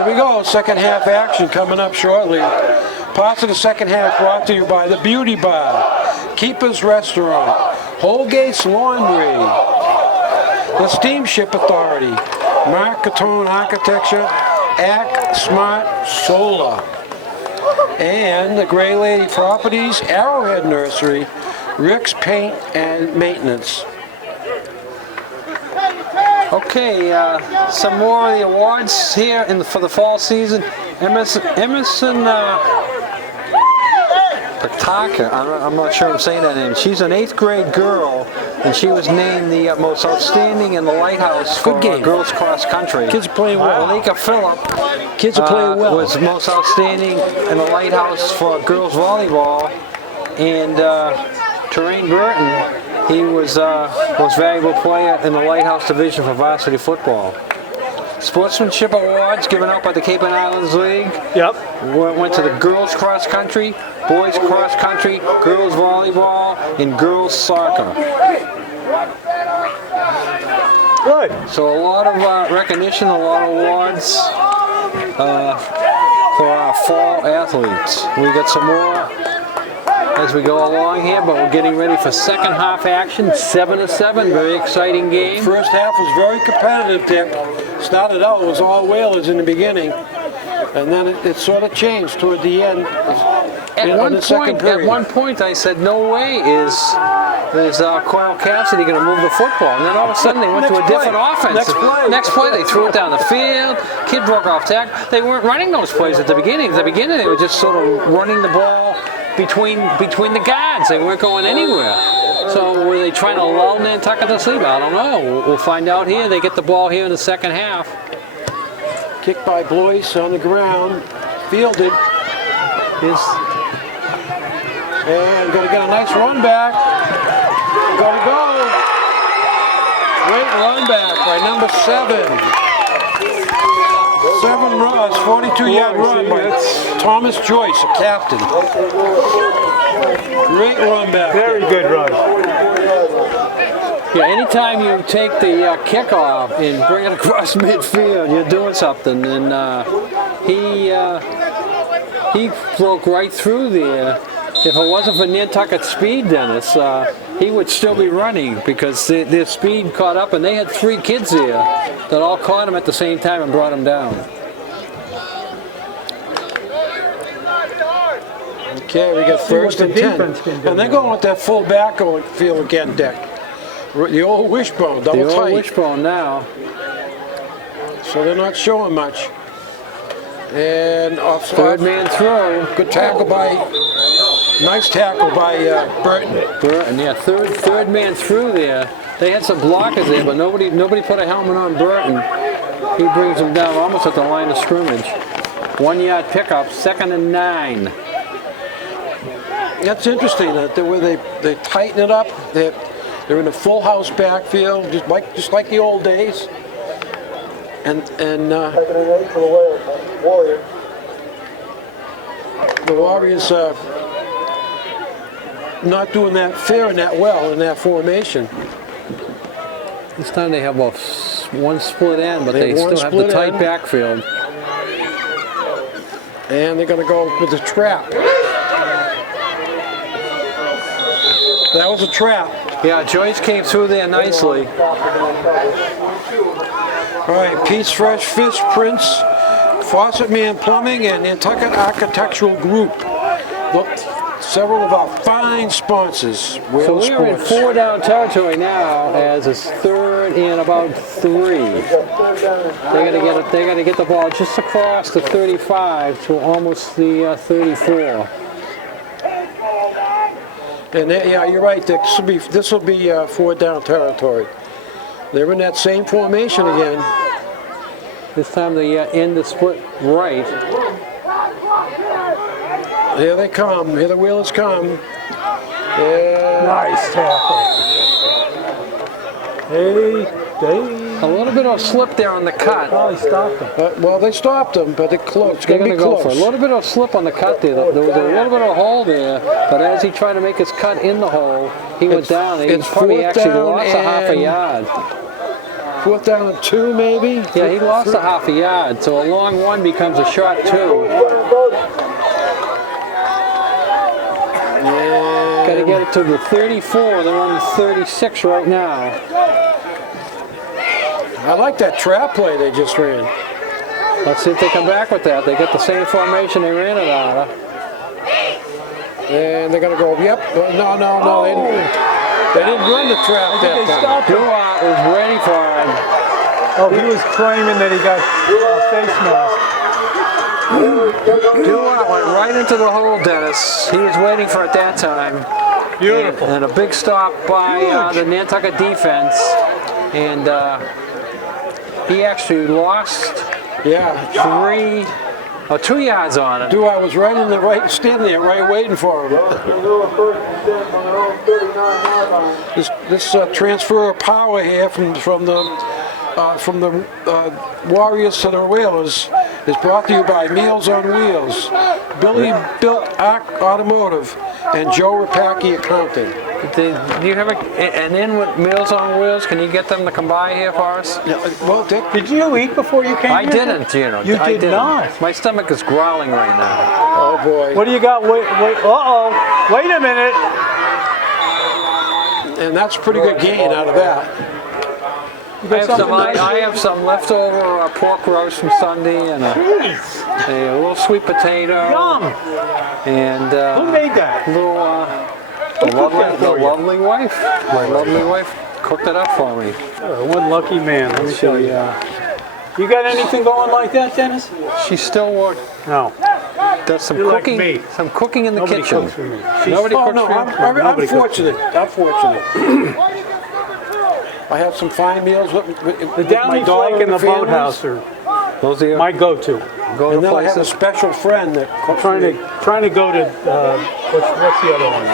Here we go, second half action coming up shortly. Parts of the second half brought to you by the Beauty Bar, Keeper's Restaurant, Holgate's Laundry, the Steamship Authority, Mark Catone Architecture, Act Smart Solar, and the Gray Lady Properties, Arrowhead Nursery, Rick's Paint and Maintenance. Okay, some more of the awards here for the fall season. Emerson Pataka, I'm not sure I'm saying that name. She's an 8th grade girl, and she was named the most outstanding in the Lighthouse for girls cross country. Kids are playing well. Malika Phillip Kids are playing well. Was most outstanding in the Lighthouse for girls volleyball, and Terrain Burton, he was valuable player in the Lighthouse division for varsity football. Sportsmanship awards given out by the Cape and Islands League. Yep. Went to the girls cross country, boys cross country, girls volleyball, and girls soccer. Good. So a lot of recognition, a lot of awards for our fall athletes. We got some more as we go along here, but we're getting ready for second half action. 7-7, very exciting game. First half was very competitive, Dick. Started out, it was all Whalers in the beginning, and then it sort of changed toward the end. At one point, I said, no way is Coyle Cassidy going to move the football. And then all of a sudden, they went to a different offense. Next play, they threw it down the field. Kid broke off tackle. They weren't running those plays at the beginning. At the beginning, they were just sort of running the ball between the guards. They weren't going anywhere. So were they trying to lull Nantucket to sleep? I don't know. We'll find out here. They get the ball here in the second half. Kicked by Blois on the ground. Fielded. And going to get a nice run back. Going to go. Great run back by number 7. 7 runs, 42-yard run by Thomas Joyce, a captain. Great run back. Very good run. Yeah, anytime you take the kickoff and bring it across midfield, you're doing something. And he broke right through there. If it wasn't for Nantucket's speed, Dennis, he would still be running because their speed caught up, and they had 3 kids there that all caught him at the same time and brought him down. Okay, we got first and 10. And they're going with that full back field again, Dick. The old wishbone, double tight. The old wishbone now. So they're not showing much. And offside. Third man throw. Good tackle nice tackle by Burton. Burton, yeah, third man through there. They had some blockers there, but nobody put a helmet on Burton. He brings them down almost at the line of scrimmage. 1-yard pickup, 2nd and 9. That's interesting that the way they tighten it up. They're in a full house backfield, just like the old days. And the Warriors not doing that fair and that well in that formation. This time they have one split end, but they still have the tight backfield. And they're going to go with the trap. That was a trap. Yeah, Joyce came through there nicely. All right, Pete's Fresh Fish Prince, Faucet Man Plumbing, and Nantucket Architectural Group. Look, several of our fine sponsors. So we're in 4 down territory now as it's 3rd and about 3. They got to get the ball just across the 35 to almost the 34. And yeah, you're right, Dick. This will be 4 down territory. They're in that same formation again. This time they end the split right. Here they come. Here the Wheelers come. Nice tackle. Hey. A little bit of slip there on the cut. Oh, he stopped him. Well, they stopped him, but it's going to be close. For a little bit of slip on the cut there. There was a little bit of hole there, but as he tried to make his cut in the hole, he went down. He probably actually lost a half a yard. 4th down and 2, maybe? Yeah, he lost a half a yard, so a long one becomes a short 2. Got to get it to the 34. They're on the 36 right now. I like that trap play they just ran. Let's see if they come back with that. They get the same formation they ran it out of. And they're going to go, yep. No. They didn't run the trap that time. Duart was ready for him. Oh, he was claiming that he got a face mask. Duart went right into the hole, Dennis. He was waiting for it that time. Beautiful. And a big stop by the Nantucket defense. And he actually lost 2 yards on it. Duart was right in the right, standing there, right waiting for him. This transfer of power here from the Warriors to the Whalers is brought to you by Meals on Wheels, Billy Built Automotive, and Joe Rapacki Accounting. Do you have an in with Meals on Wheels? Can you get them to come by here for us? Yeah, well, Dick, Did you eat before you came I here? didn't, Gino. You I did didn't. not. My stomach is growling right now. oh boy. What do you got? Wait, uh-oh. Wait a minute. And that's a pretty good gain out of that. I have some leftover pork roast from Sunday and a little sweet potato. Yum. And Who made that? little lovely wife. My lovely wife cooked it up for me. One lucky man, let me tell you. You got anything going like that, Dennis? She's still working. No. Does some You're like cooking. me. Some cooking in the Nobody kitchen. cooks for me. Nobody Oh cooks no, for you. I'm Nobody cooks. fortunate. I'm fortunate. I have some fine meals with The Downy Flake and the Boathouse are Those are your my go-to. go And to then I have a places. special friend that cooks Trying me. to go to what's the other one?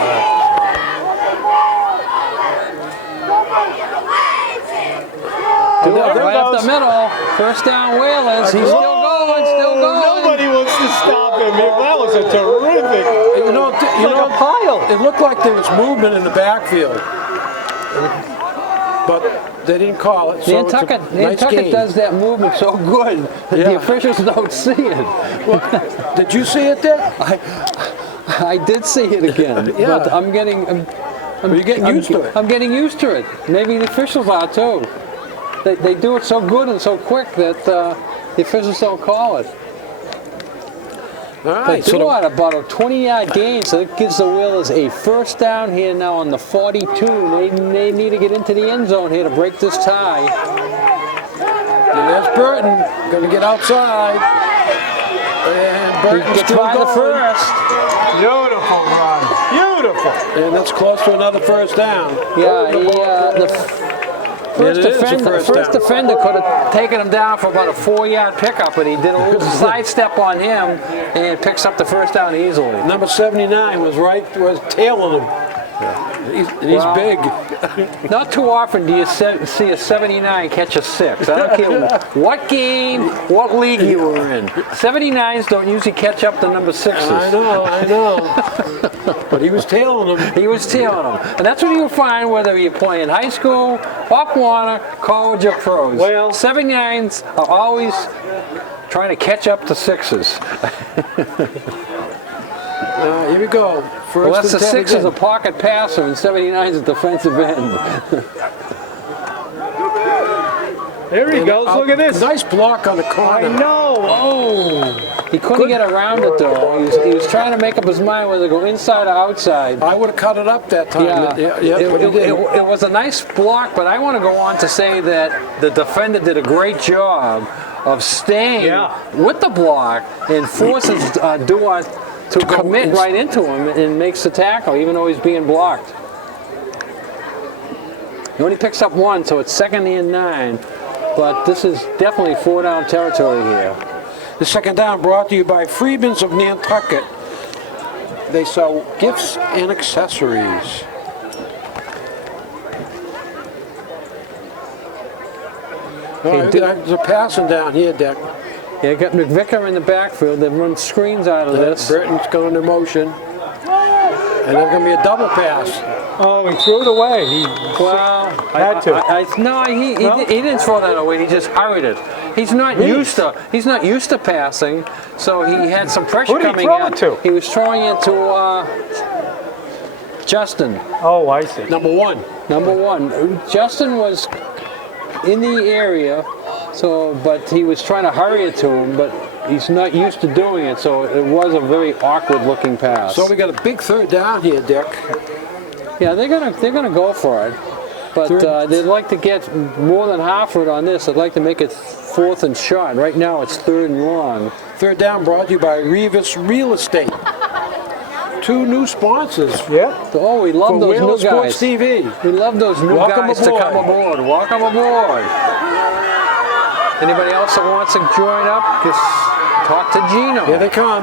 Right up the middle. First down Whalers. He's still going. Nobody wants to stop him. That was a terrific. You know, a pile. it looked like there was movement in the backfield, but they didn't call it. So Nantucket, it's a nice Nantucket game. does that movement so good that the officials don't see it. Well, did you see it there? I did see it again, Yeah. but I'm getting You're getting used to it. I'm getting used to it. Maybe the officials are too. They do it so good and so quick that the officials don't call it. All They right. do it about a 20-yard gain, so it gives the Whalers a first down here now on the 42. They need to get into the end zone here to break this tie. And there's Burton going to get outside, and Burton's Gets still by the going. first. Beautiful run. Beautiful. And that's close to another first down. Yeah, the first It is a first down. defender could have taken him down for about a 4-yard pickup, but he did a little sidestep on him and picks up the first down easily. Number 79 was tailing him. He's Wow. big. Not too often do you see a 79 catch a 6. I don't care what game, what league you were in. 79s don't usually catch up to number 6s. I know. But he was tailing him. He was tailing them. And that's what you'll find whether you're playing high school, Pop Warner, college, or pros. Well, 79s are always trying to catch up to 6s. Here we go. First Unless the and 10 6 is a again. pocket passer and 79 is a defensive end. There he goes. Look at this. Nice block on the I corner. know. Oh. He couldn't get around it though. He was trying to make up his mind whether to go inside or outside. I would have cut it up that time. Yeah, but he didn't. it was a nice block, but I want to go on to say that the defender did a great job of staying with the block and forces Duart to commit right into him and makes the tackle, even though he's being blocked. He only picks up 1, so it's 2nd and 9, but this is definitely 4-down territory here. The second down brought to you by Freedman's of Nantucket. They sell gifts and accessories. There's a passing down here, Dick. Yeah, got McVicker in the backfield. They've run screens out of this. Burton's going to motion. And there's going to be a double pass. Oh, he threw it away. He had to. No, he didn't throw that away. He just hurried it. He's not used to passing, so he had some pressure Who did he coming throw in. it to? He was throwing it to Justin. Oh, I see. Number one. Number one. Justin was in the area, but he was trying to hurry it to him, but he's not used to doing it, so it was a very awkward looking pass. So we got a big third down here, Dick. Yeah, they're gonna go for it, but they'd like to get more than half of it on this. They'd like to make it 4th and short. Right now it's 3rd and long. Third down brought to you by Revis Real Estate. 2 new sponsors. Yeah. Oh, we love For those Wheel new of Sports guys. TV. We love those new Welcome guys to aboard. come aboard. Welcome aboard. Anybody else that wants to join up, just talk to Gino. Here they come.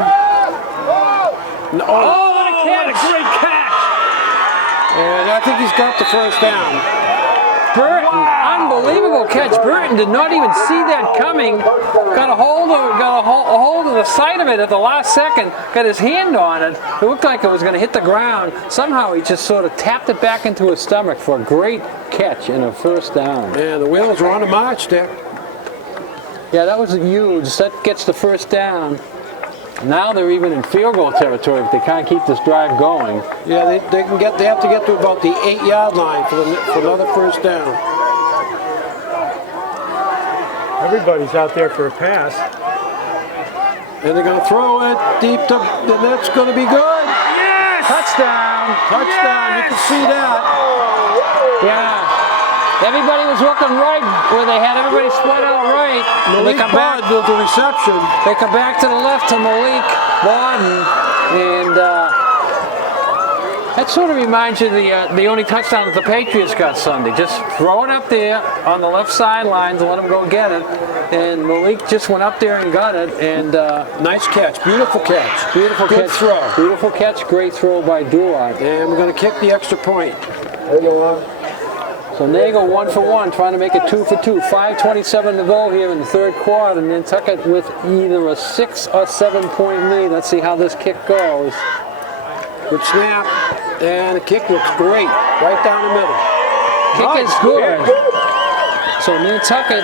No, what a catch! great catch! And I think he's got the first down. Burton, unbelievable catch. Burton did not even see that coming. Got a hold of the side of it at the last second. Got his hand on it. It looked like it was going to hit the ground. Somehow he just sort of tapped it back into his stomach for a great catch and a first down. And the Wheels are on a march, Dick. Yeah, that was huge. That gets the first down. Now they're even in field goal territory if they can't keep this drive going. Yeah, they have to get to about the 8-yard line for another first down. Everybody's out there for a pass. And they're going to throw it deep to, and that's going to be good. Yes! Touchdown! Touchdown, you can see that. Yeah. Everybody was looking right where they had everybody split out right. And they Malik come back. Bud with the reception. They come back to the left to Malik Bawden, and that sort of reminds you of the only touchdown that the Patriots got Sunday. Just throw it up there on the left sidelines and let them go get it. And Malik just went up there and got it. And Nice catch, beautiful catch. beautiful Good catch, throw. beautiful catch, great throw by Duart. And we're going to kick the extra point. So Nagel 1 for 1, trying to make it 2 for 2. 5:27 to go here in the third quarter, and Nantucket with either a 6 or 7 point lead. Let's see how this kick goes. Good snap, and the kick looks great, right down the middle. Kick is good. So Nantucket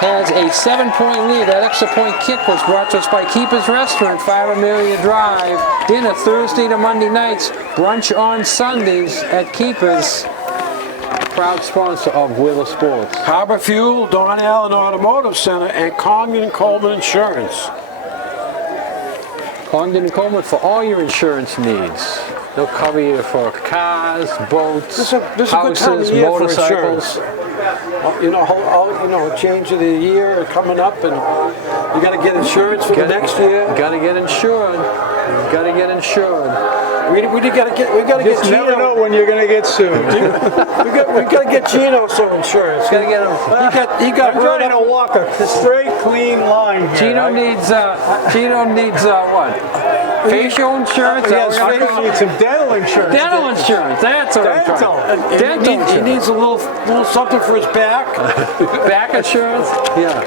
has a 7 point lead. That extra point kick was brought to us by Keeper's Restaurant, 5 Amelia Drive. Dinner Thursday to Monday nights, brunch on Sundays at Keeper's. Proud sponsor of Wheel of Sports. Harbor Fuel, Don Allen Automotive Center, and Congdon and Coleman Insurance. Congdon and Coleman for all your insurance needs. They'll cover you for cars, boats, This is a good time of houses, year for motorcycles. Change of the year coming up, and you got to get insurance for the next year. Got to get insured. Got to get insured. We got to get Just Gino. never know when you're going to get sued. we got to get Gino some insurance. Got to get him. He got I'm hurt trying to walk a straight, clean line here. Gino needs what? Facial insurance. Yes, I'm going to need some dental insurance. Dental insurance. That's what I'm trying. Dental He insurance. needs a little something for his back. Back insurance. Yeah.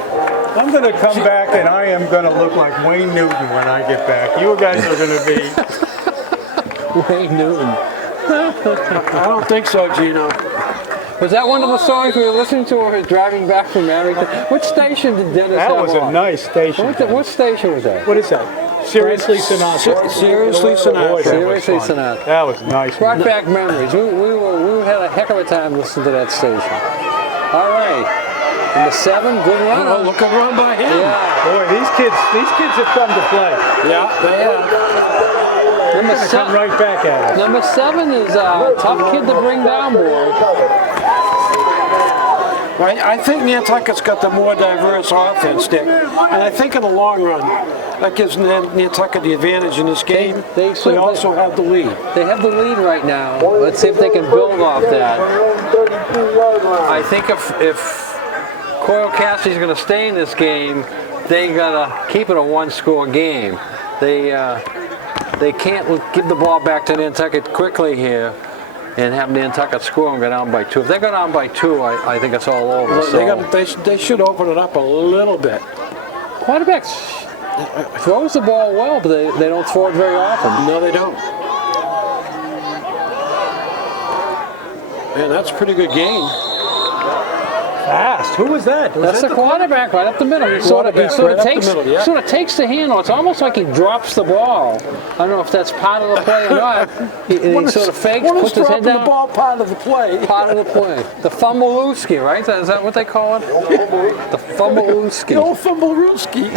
I'm going to come back and I am going to look like Wayne Newton when I get back. You guys are going to be... Wayne Newton. I don't think so, Gino. Was that one of the songs we were listening to or driving back from Abington? Which station did Dennis That have was a on? nice station. What station was that? What is that? Seriously Sinatra. Seriously Boy, Sinatra. that was Seriously fun. Sinatra. That was nice. Brought back memories. We had a heck of a time listening to that station. All right. Number 7, good run. Oh, look at run by him. Yeah. Boy, these kids have come to play. Yeah, they have. Number Come 7. right back at us. Number 7 is a tough kid to bring down, boy. Right, I think Nantucket's got the more diverse offense, Dick. And I think in the long run, that gives Nantucket the advantage in this game. They also have the lead. They have the lead right now. Let's see if they can build off that. I think if Coyle Cassidy's going to stay in this game, they got to keep it a one-score game. They can't give the ball back to Nantucket quickly here and have Nantucket score and go down by 2. If they go down by 2, I think it's all over. They should open it up a little bit. Quarterbacks throws the ball well, but they don't throw it very often. No, they don't. Man, that's a pretty good game. Fast. Who was that? That's the quarterback right up the middle. He sort of takes the handle. It's almost like he drops the ball. I don't know if that's part of the play or not. He sort of fakes, puts his head down. The ball part of the play. Part of the play. The fumbleooski, right? Is that what they call it? The fumbleooski. The old fumbleooski.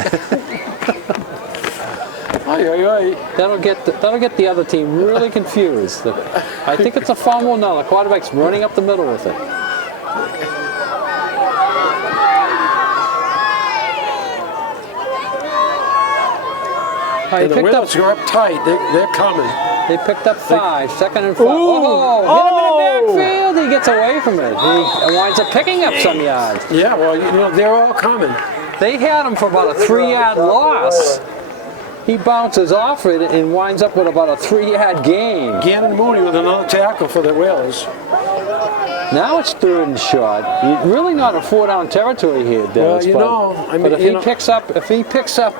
That'll get the other team really confused. I think it's a fumble. No, the quarterback's running up the middle with it. And the Wheels are up tight. They're coming. They picked up 5, 2nd and 5. Oh, hit him in the backfield. He gets away from it. He winds up picking up some yards. Yeah, well, they're all coming. They had him for about a 3-yard loss. He bounces off it and winds up with about a 3-yard gain. Gannon Mooney with another tackle for the Whalers. Now it's 3rd and short. You're really not a 4-down territory here, Dennis. But if he picks up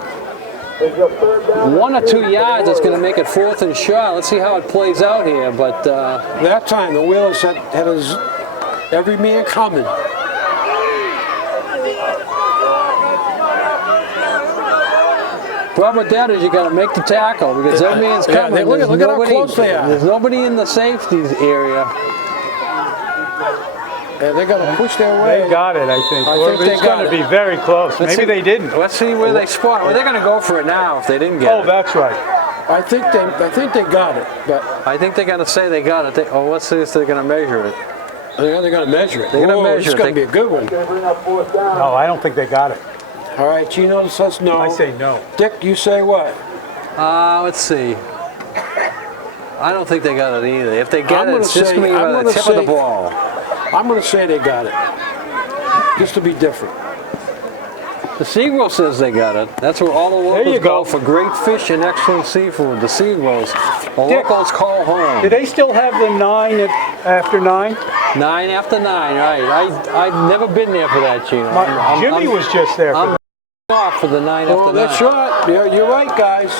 1 or 2 yards, it's going to make it 4th and short. Let's see how it plays out here. But that time the Whalers had every man coming. Problem with that is you got to make the tackle because every man's coming. Yeah, look at how close they are. There's nobody in the safeties area. And they're going to push their way. They got it, I think. It's going to be very close. Maybe they didn't. Let's see where they spot. Well, they're going to go for it now if they didn't get it. Oh, that's right. I think they got it, but I think they're going to say they got it. Let's see if they're going to measure it. They're going to measure it. They're going to measure it. It's going to be a good one. No, I don't think they got it. All right, Gino says no. I say no. Dick, you say what? Let's see. I don't think they got it either. If they get it, it's just going to be on the tip of the ball. I'm going to say they got it, just to be different. The Seagull says they got it. That's where all the locals go for great fish and excellent seafood. The Seagulls. The locals call home. Do they still have the 9 after 9? 9 after 9, right. I've never been there for that, Gino. Jimmy was just there for that. Off for the 9 after 9. That's right. Yeah, you're right, guys.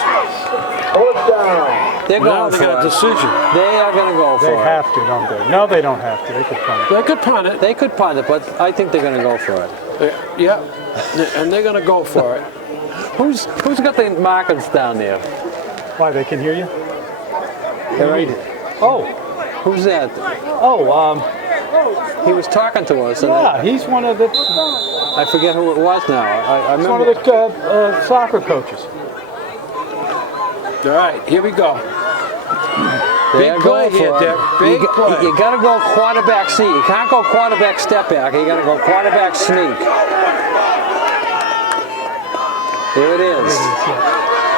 They're going for got a decision. They are going to go for it. They have to, don't they? No, they don't have to. They could punt it. They could punt it. They could punt it, but I think they're going to go for it. Yeah, and they're going to go for it. Who's got the markers down there? Why, they can hear you? Oh, who's that? Oh, he was talking to us. yeah, he's one of the... I forget who it was now. I He's remember. one of the soccer coaches. All right, here we go. Big play here, Dick. Big play. You got to go quarterback sneak. You can't go quarterback step back. You got to go quarterback sneak. Here it is.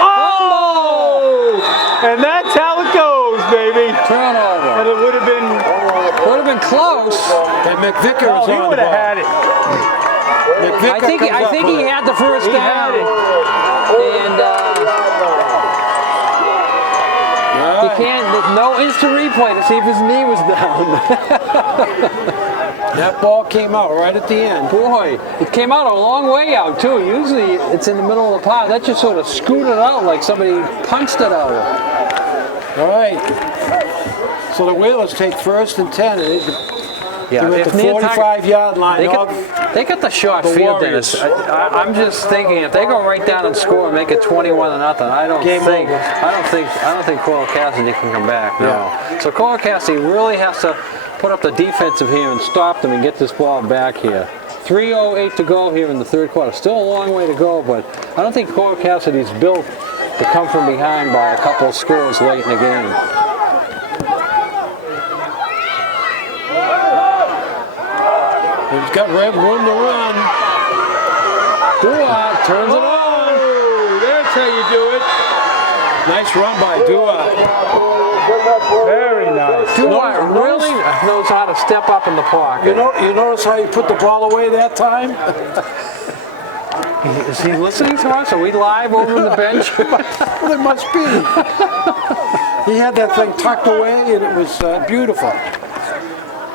Oh! And that's how it goes, baby. Turnover. And it would have been close. And McVicker was he on would the have ball. had it. I think he had the first down. And you can't. There's no instant replay to see if his knee was down. That ball came out right at the end. Boy, it came out a long way out too. Usually it's in the middle of the pile. That just sort of scooted out like somebody punched it out. All right. So the Whalers take 1st and 10. They're at the 45-yard line. They got the short field, Dennis. I'm just thinking if they go right down and score and make it 21-0, I don't think Coyle Cassidy can come back. No. Yeah. So Coyle Cassidy really has to put up the defensive here and stop them and get this ball back here. 3:08 to go here in the 3rd quarter. Still a long way to go, but I don't think Coyle Cassidy's built to come from behind by a couple of scores late in the game. He's got room to run. Duat turns it on. Oh, that's how you do it. Nice run by Duat. Very nice. Duat really knows how to step up in the pocket. You notice how he put the ball away that time? Is he listening to us? Are we live over on the bench? Well, it must be. He had that thing tucked away, and it was beautiful.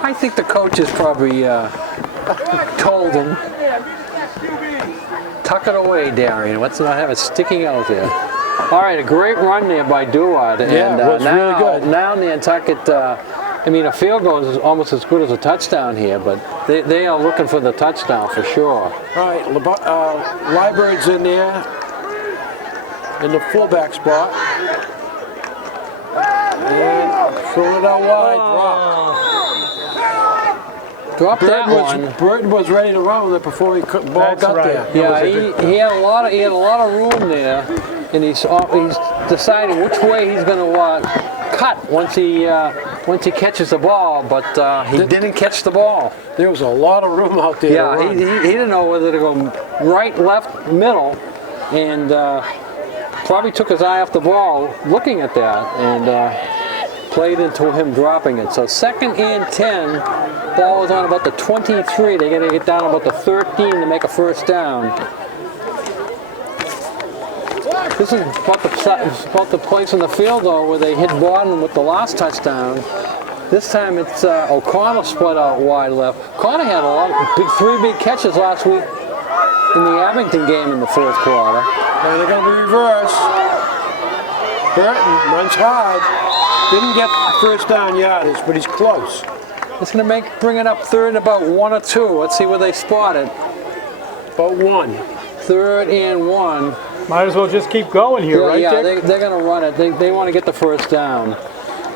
I think the coaches probably told him, tuck it away, Darian. Let's not have it sticking out there. All right, a great run there by Duat. Yeah, it was really good. Now Nantucket I mean, a field goal is almost as good as a touchdown here, but they are looking for the touchdown for sure. All right, Lybird's in there in the fullback spot. And throw it out wide, drop. That one. Burton was ready to run with it before he ball got there. Yeah, he had a lot of room there, and he's deciding which way he's going to cut once he catches the ball, but he didn't catch the ball. There was a lot of room out there. Yeah, he didn't know whether to go right, left, middle, and probably took his eye off the ball looking at that, and played into him dropping it. So 2nd and 10, ball is on about the 23. They're going to get down about the 13 to make a first down. This is about the place in the field, though, where they hit Borden with the last touchdown. This time it's O'Connell split out wide left. O'Connell had three big catches last week in the Abington game in the 4th quarter. And they're going to be reversed. Burton runs hard. Didn't get first down yardage, but he's close. It's going to bring it up 3rd and about 1 or 2. Let's see where they spot it. About 1. 3rd and 1. Might as well just keep going here, right? Yeah, they're going to run it. They want to get the first down.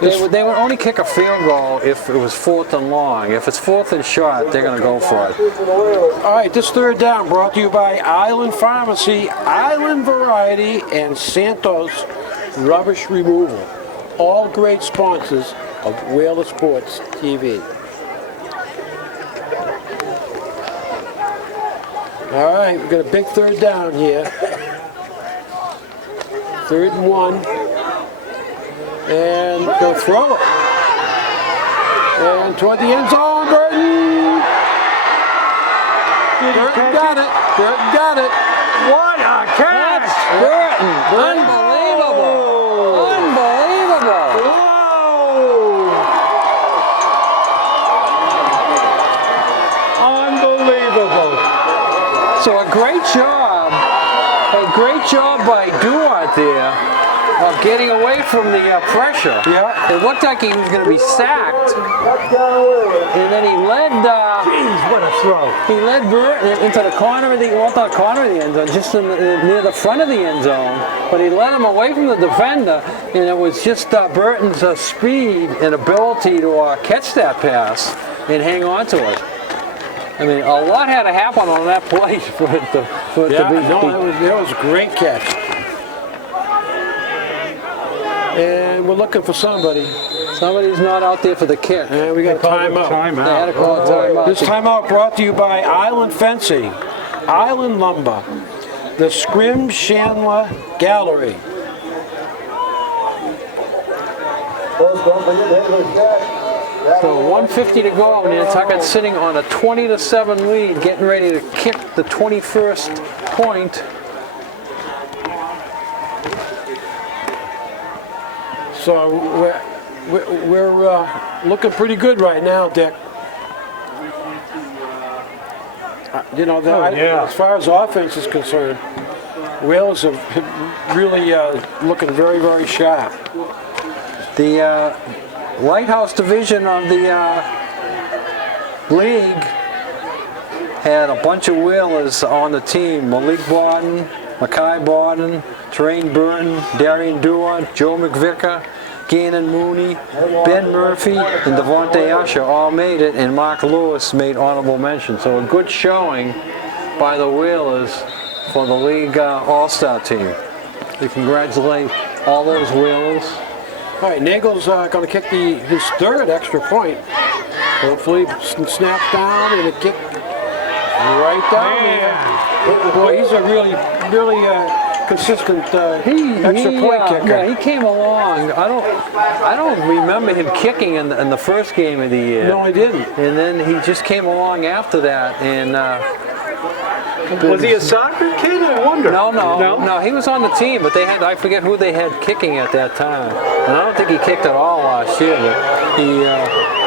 They would only kick a field goal if it was 4th and long. If it's 4th and short, they're going to go for it. All right, this third down brought to you by Island Pharmacy, Island Variety, and Santos Rubbish Removal. All great sponsors of Whaler Sports TV. All right, we've got a big third down here. 3rd and 1. And go throw it. And toward the end zone, Burton. Burton got it. Burton got it. What a catch! Burton. Unbelievable. Unbelievable. Whoa! Unbelievable. So a great job by Duart there of getting away from the pressure. Yeah. It looked like he was going to be sacked, and then he led. Jeez, what a throw! He led Burton into the corner of the end zone, just near the front of the end zone. But he led him away from the defender, and it was just Burton's speed and ability to catch that pass and hang on to it. I mean, a lot had to happen on that play for it to be. That was a great catch. And we're looking for somebody. Somebody's not out there for the kick. And we got a timeout. They had to call a timeout. This timeout brought to you by Island Fencing, Island Lumber, the Scrim Chandler Gallery. So 1:50 to go, and Nantucket's sitting on a 20-7 lead, getting ready to kick the 21st point. So we're looking pretty good right now, Dick. As far as offense is concerned, Wales are really looking very, very sharp. The Lighthouse division of the league had a bunch of Whalers on the team. Malik Borden, Mackay Borden, Terrain Burton, Darian Duart, Joe McVicker, Gannon Mooney, Ben Murphy, and Devontae Usher all made it, and Mark Lewis made honorable mention. So a good showing by the Whalers for the league all-star team. We congratulate all those Whalers. All right, Nagel's going to kick his 3rd extra point. Hopefully, snap down and a kick right down there. Boy, he's a really consistent extra point kicker. Yeah, he came along. I don't remember him kicking in the first game of the year. No, he didn't. And then he just came along after that, and was he a soccer kid? I wonder. No, he was on the team, but I forget who they had kicking at that time. And I don't think he kicked at all last year, but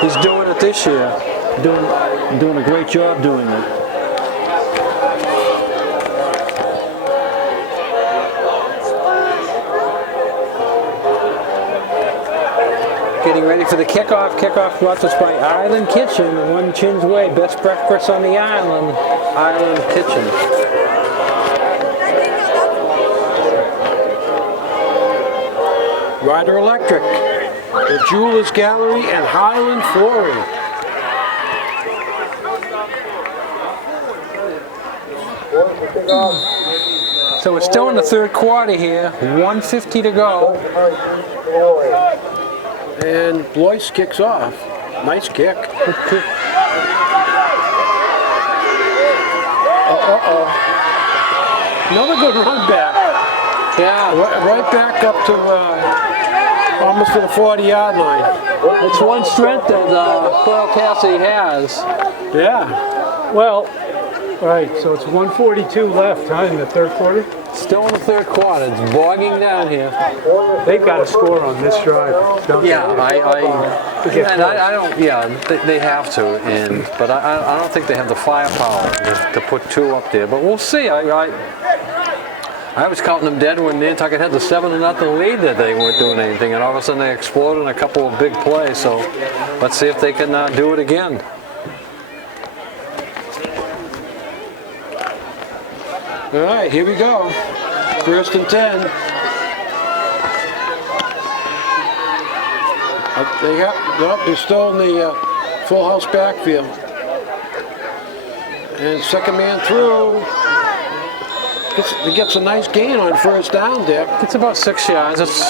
he's doing it this year. Doing a great job doing it. Getting ready for the kickoff. Kickoff brought to us by Island Kitchen, 1 Chin's Way. Best breakfast on the island. Island Kitchen. Ryder Electric, the Jewelers Gallery, and Highland Flooring. So we're still in the third quarter here. 1:50 to go. And Blois kicks off. Nice kick. Another good run back. Yeah. Right back up to almost to the 40-yard line. It's one strength that Coyle Cassidy has. Yeah. Well, right, so it's 1:42 left, huh, in the third quarter? Still in the third quarter. It's bogging down here. They've got to score on this drive, don't Yeah, they? I don't. Yeah, they have to, but I don't think they have the firepower to put 2 up there. But we'll see. I was counting them dead when Nantucket had the 7-0 lead that they weren't doing anything, and all of a sudden they exploded in a couple of big plays. So let's see if they can do it again. All right, here we go. 1st and 10. They're still in the full house backfield. And second man through. He gets a nice gain on 1st down, Dick. It's about 6 yards. It's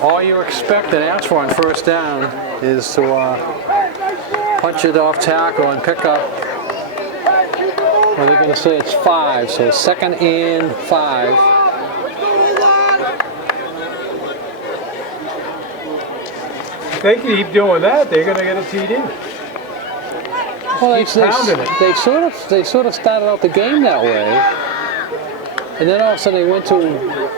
all you expect and ask for on 1st down is to punch it off tackle and pick up. Well, they're going to say it's 5, so 2nd and 5. If they keep doing that, they're going to get a TD. Well, Keep pounding it. they sort of started out the game that way, and then all of a sudden they went to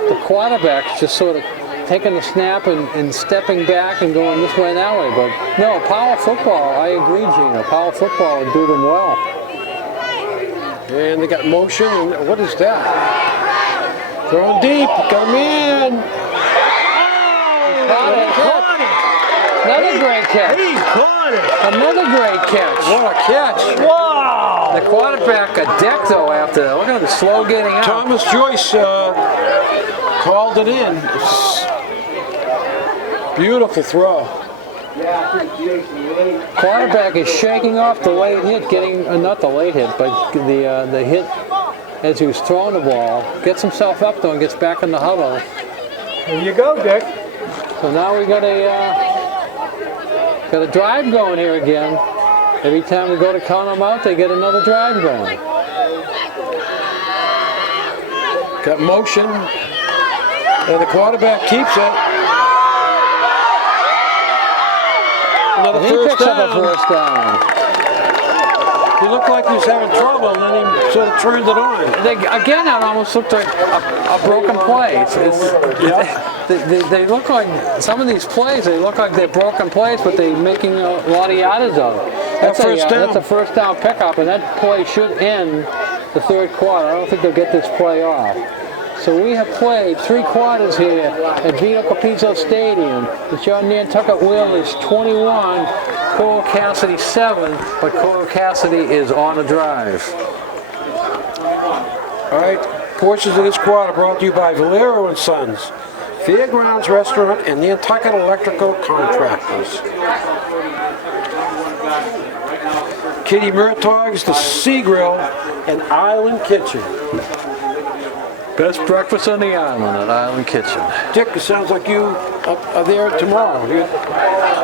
the quarterback just sort of taking the snap and stepping back and going this way and that way. But no, power football, I agree, Gino. Power football would do them well. And they got motion, and what is that? Throwing deep, come in. Caught it. Another great catch. He caught it. Another great catch. What a catch. Wow. The quarterback got decked though after that. Look at him slow getting out. Thomas Joyce called it in. Beautiful throw. Quarterback is shaking off the late hit, not the late hit, but the hit as he was throwing the ball. Gets himself up though and gets back in the huddle. There you go, Dick. So now we got a drive going here again. Every time we go to count them out, they get another drive going. Got motion, and the quarterback keeps it. Another He first picks up a down. 1st down. He looked like he was having trouble, and then he sort of turned it on. Again, it almost looked like a broken play. They look like, some of these plays, they look like they're broken plays, but they're making a lot of yardage of it. That's a 1st down pickup, and that play should end the third quarter. I don't think they'll get this play off. So we have played 3 quarters here at Vito Capizzo Stadium. The John Nantucket Whalers 21, Coyle Cassidy 7, but Coyle Cassidy is on a drive. All right, portions of this quarter brought to you by Valero and Sons, Fairgrounds Restaurant, and Nantucket Electrical Contractors. Kitty Murtaug's The Sea Grill and Island Kitchen. Best breakfast on the island at Island Kitchen. Dick, it sounds like you are there tomorrow. You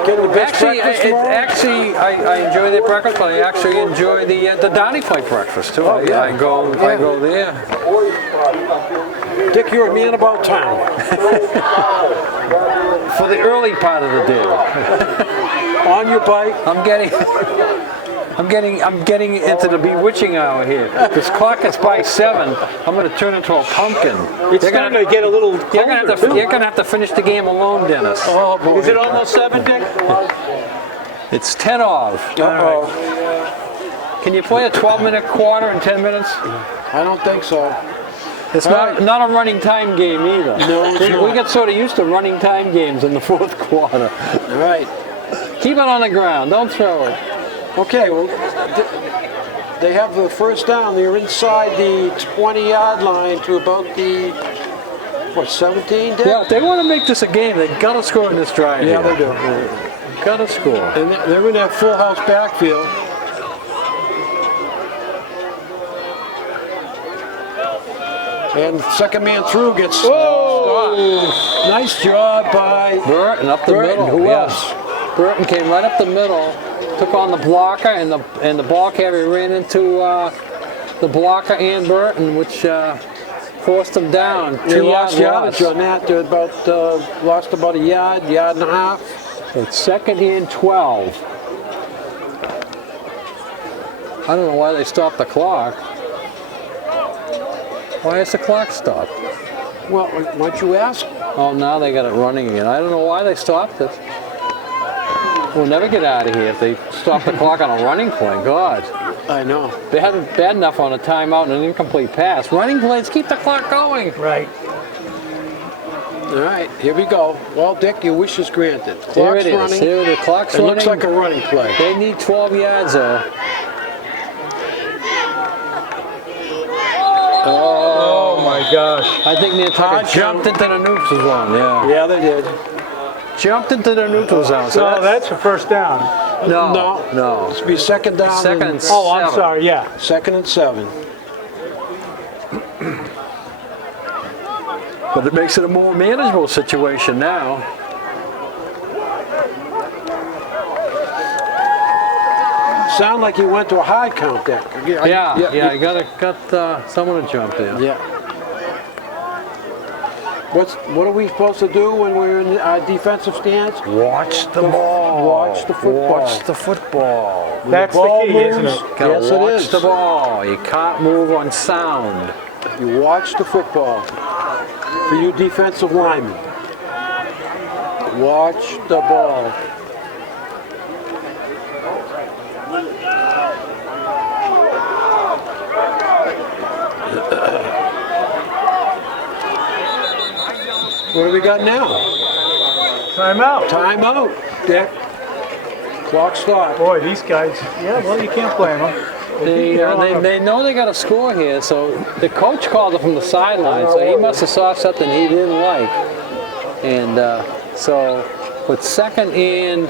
getting the best breakfast tomorrow? I enjoy the breakfast, but I actually enjoy the Donny Point breakfast too. I go there. Dick, you're a man about town. For the early part of the day. On your bike. I'm getting into the bewitching hour here. This clock is by 7. I'm going to turn into a pumpkin. It's starting to get a little colder. You're going to have to finish the game alone, Dennis. Oh, boy. Is it almost 7, Dick? It's 10 of. Uh-oh. Can you play a 12-minute quarter in 10 minutes? I don't think so. It's not a running time game either. No, it's we not. get sort of used to running time games in the fourth quarter. All right. Keep it on the ground. Don't throw it. Okay, well, they have the first down. They're inside the 20-yard line to about the, 17, Dick? Yeah, if they want to make this a game, they got to score in this drive. Yeah, here. they do. Got to score. And they're in that full house backfield. And second man through gets stopped. Nice job by Burton up the Burton. middle. Who Yes. else? Burton came right up the middle, took on the blocker, and the ball carrier ran into the blocker and Burton, which forced them down. They 2 lost yard yardage on that. They lost about a yard and a half. So it's 2nd and 12. I don't know why they stopped the clock. Why is the clock stopped? Well, why don't you ask? Oh, now they got it running again. I don't know why they stopped it. We'll never get out of here if they stop the clock on a running play. God. I know. They hadn't bad enough on a timeout and an incomplete pass. Running plays keep the clock going. Right. All right, here we go. Well, Dick, your wish is granted. There Clock's it is. running. Here the clock's It running. looks like a running play. They need 12 yards though. Oh my gosh. I think Nantucket jumped into the neutral zone. Yeah. Yeah, they did. Jumped into the neutral zone. So that's a first down. no. This will be second down. Second and and Oh, I'm 7. sorry. Yeah. 2nd and 7. But it makes it a more manageable situation now. Sound like you went to a high count, Dick. Yeah. You got someone to jump there. Yeah. What are we supposed to do when we're in our defensive stance? Watch the ball. Watch the football. Watch the football. That's the ball key, moves, isn't it? Gotta Yes, it watch is. the ball. You can't move on sound. You watch the football. For you defensive linemen. Watch the ball. What do we got now? Timeout. Timeout, Dick. Clock stop. Boy, these guys. Yeah, well, you can't blame them. They know they got to score here, so the coach called it from the sideline, so he must have saw something he didn't like. And so with 2nd and,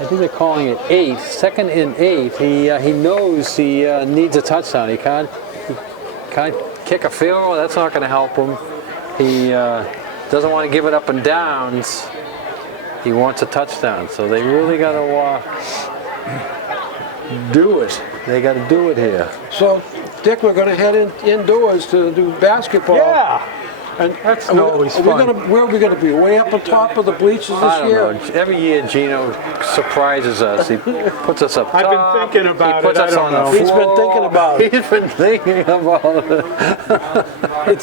I think they're calling it 8, 2nd and 8, he knows he needs a touchdown. He can't kick a field goal, that's not going to help him. He doesn't want to give it up and downs. He wants a touchdown, so they really got to do it. They got to do it here. So, Dick, we're going to head indoors to do basketball. Yeah. And That's always fun. Where are we going to be? Way up on top of the bleachers this I don't year? know. Every year Gino surprises us. He puts us up top. I've been thinking about He puts it. us I don't on know. the He's been floor. thinking about it. He's been thinking about it.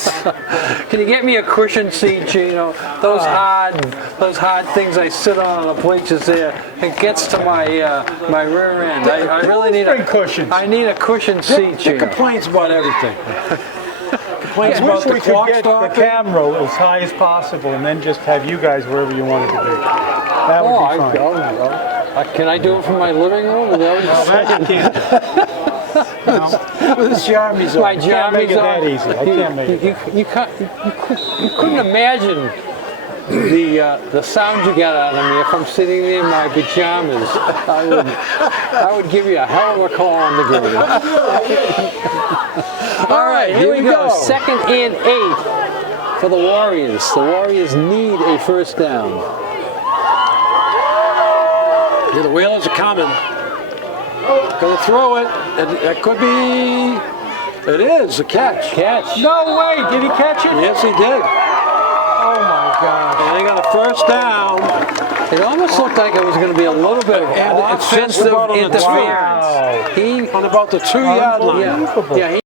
Can you get me a cushion seat, Gino? Those hard things I sit on the bleachers there. It gets to my my rear end. I really need Bring cushions. I need a cushion seat, Dick Gino. complains about everything. Complains I about wish the we could clock get the stopping. camera as high as possible and then just have you guys wherever you want it to be. That would Oh, be fun. can I do it from my living room? Is that what you're saying? That you can't. With his jammies on. My Can't make it jammies that on. easy. I can't make it. You couldn't imagine the sound you got out of me if I'm sitting there in my pajamas. I would give you a hell of a call on the game. All right, here we go. 2nd and 8 for the Warriors. The Warriors need a first down. Yeah, the Whalers are coming. Gonna throw it. And it could be. It is a catch. Catch. No way! Did he catch it? Yes, he did. Oh my gosh. And they got a first down. It almost looked like it was going to be a little bit of And it's just offensive about on the interference. Wow. He On about the 2-yard line. Yeah,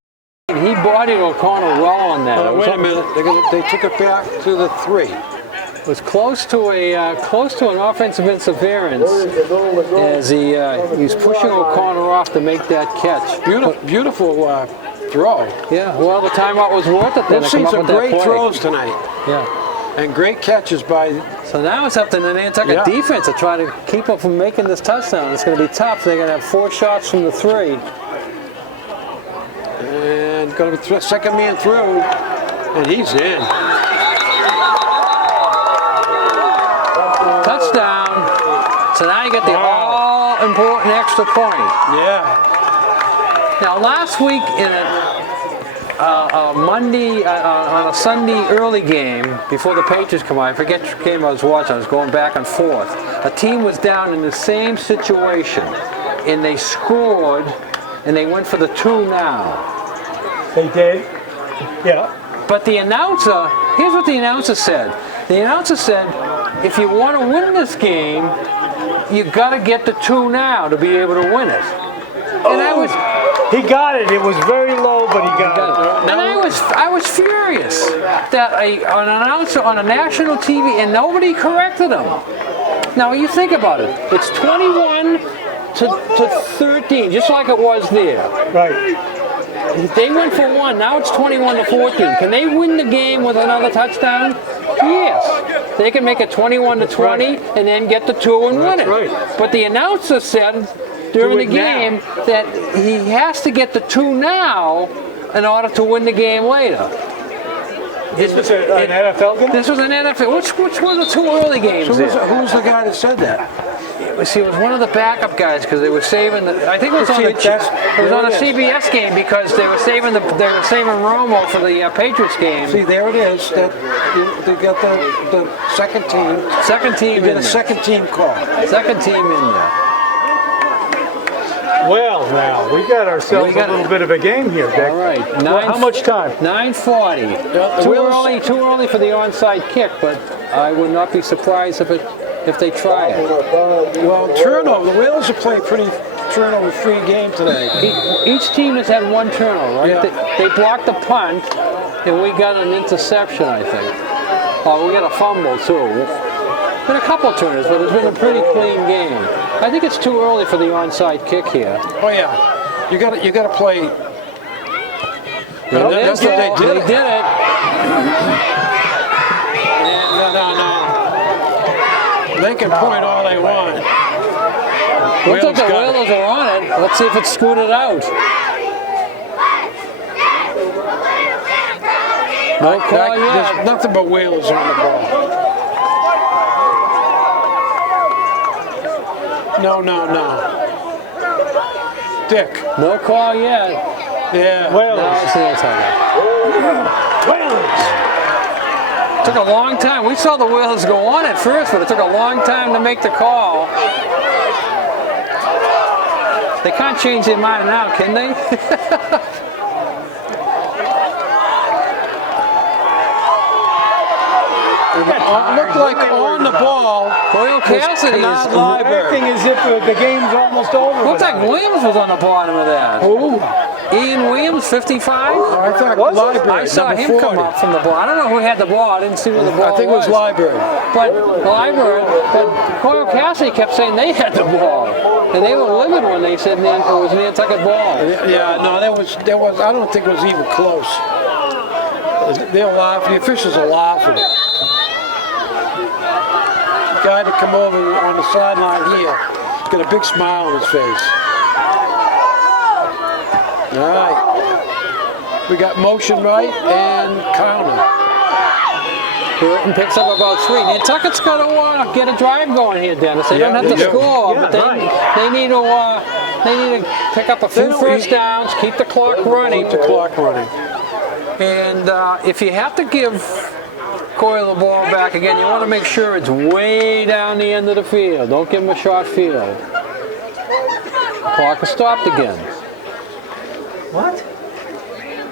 he bodied O'Connor well on that. It was Wait a minute. They took it back to the 3. It was close to an offensive interference as he was pushing O'Connor off to make that catch. Beautiful throw. Yeah, well, the timeout was worth it then. We've to come seen up some with that great play. throws tonight. Yeah. And great catches by. So now it's up to the Nantucket defense to try to keep them from making this touchdown. It's going to be tough. They're going to have 4 shots from the 3. And going to be second man through. And he's in. Touchdown. So now you get the all-important extra point. Yeah. Now last week in a Monday, on a Sunday early game, before the Patriots come on, I forget which game I was watching, I was going back and forth. A team was down in the same situation, and they scored, and they went for the 2 now. They did? Yeah. But the announcer, here's what the announcer said. The announcer said, if you want to win this game, you got to get the 2 now to be able to win it. And I was... He got it. It was very low, but he got it. And I was furious that an announcer on a national TV and nobody corrected him. Now you think about it. It's 21 to 13, just like it was there. Right. They went for 1. Now it's 21 to 14. Can they win the game with another touchdown? Yes. They can make it 21 to 20 and then get the 2 and win it. Right. But the announcer said during the game that he has to get the 2 now in order to win the game later. This was an NFL game? This was an NFL. Which were the 2 early games? So who's the guy that said that? See, it was one of the backup guys because they were saving. I think it was on a CBS game because they were saving Romo for the Patriots game. See, there it is. That they got the second team. Second team. You get a second team call. Second team in there. Well, now we got ourselves a little bit of a game here, Dick. All right. How much time? 9:40. Too early for the onside kick, but I would not be surprised if they try it. Well, turnover. The Whalers have played pretty turnover-free game today. Each team has had 1 turnover, right? Yeah. They blocked the punt, and we got an interception, I think. Oh, we got a fumble too. Been a couple turnovers, but it's been a pretty clean game. I think it's too early for the onside kick here. Oh yeah, you got to play. That's what they did. They did it. No. They can point all they want. Looks like the Whalers are on it. Let's see if it's scooted out. No call yet. There's nothing but Whalers on the ball. No. Dick. No call yet. Yeah. Now it's the anti-guy. Whalers. Took a long time. We saw the Whalers go on at first, but it took a long time to make the call. They can't change their mind now, can they? Looked like on the ball. Coyle Cassidy is Acting as if the game's almost over. Looked like Williams was on the bottom of that. Who? Ian Williams, 55. I thought Library. I saw number him 40. come up from the ball. I don't know who had the ball. I didn't see where the ball was. I think it was Library. But Coyle Cassidy kept saying they had the ball, and they were livid when they said it was Nantucket ball. Yeah, no, there was. I don't think it was even close. They're laughing. The officials are laughing. The guy to come over on the sideline here, got a big smile on his face. All right. We got motion right and counter. Burton picks up about 3. Nantucket's got to get a drive going here, Dennis. They don't have to score, but they need to pick up a few first downs, keep the clock running. And if you have to give Coyle the ball back again, you want to make sure it's way down the end of the field. Don't give him a short field. The clock has stopped again. What?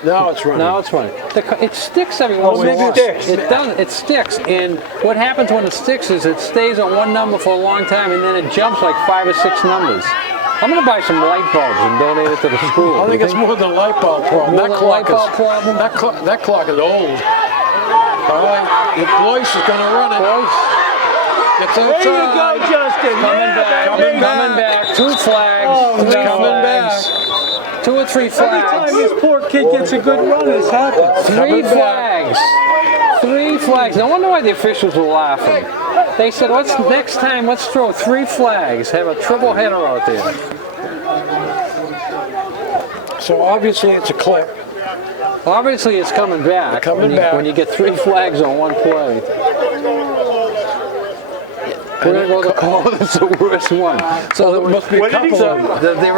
Now it's running. Now it's running. It sticks every once in a while. It does. It sticks. And what happens when it sticks is it stays on one number for a long time, and then it jumps like 5 or 6 numbers. I'm going to buy some light bulbs and donate it to the school. I think it's more than a light bulb problem. That clock is old. All right, the Boyce is going to run it. It's outside. There you go, Justin. Coming back. 2 flags. Oh, Two no. flags. 2 or 3 Every time flags. this poor kid gets a good run, this happens. 3 flags. 3 flags. No wonder why the officials were laughing. They said, next time, let's throw 3 flags. Have a triple header out there. So obviously it's a clip. Obviously, it's coming back. When you get 3 flags on one play. We're going to go to the call that's the worst one. So there must be a couple of them. the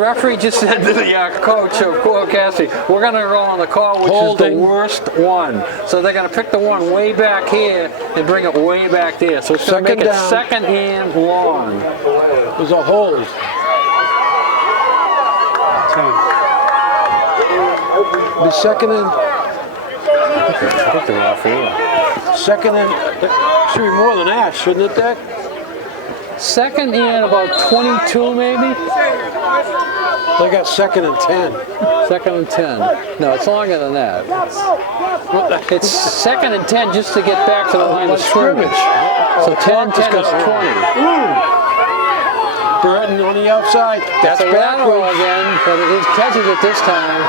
referee just said to the coach of Coyle Cassidy, we're going to go on the call which is the worst one. So they're going to pick the one way back here and bring it way back there. So it's going to make it second and long. There's a hold. 10. Be second and... I think they're off here. Second and... Should be more than that, shouldn't it, Dick? Second and about 22 maybe? They got second and 10. Second and 10. No, it's longer than that. It's second and 10 just to get back to the line of scrimmage. So 10 and 10 is 20. Burton on the outside. That's a lateral backwards. again, but it catches it this time.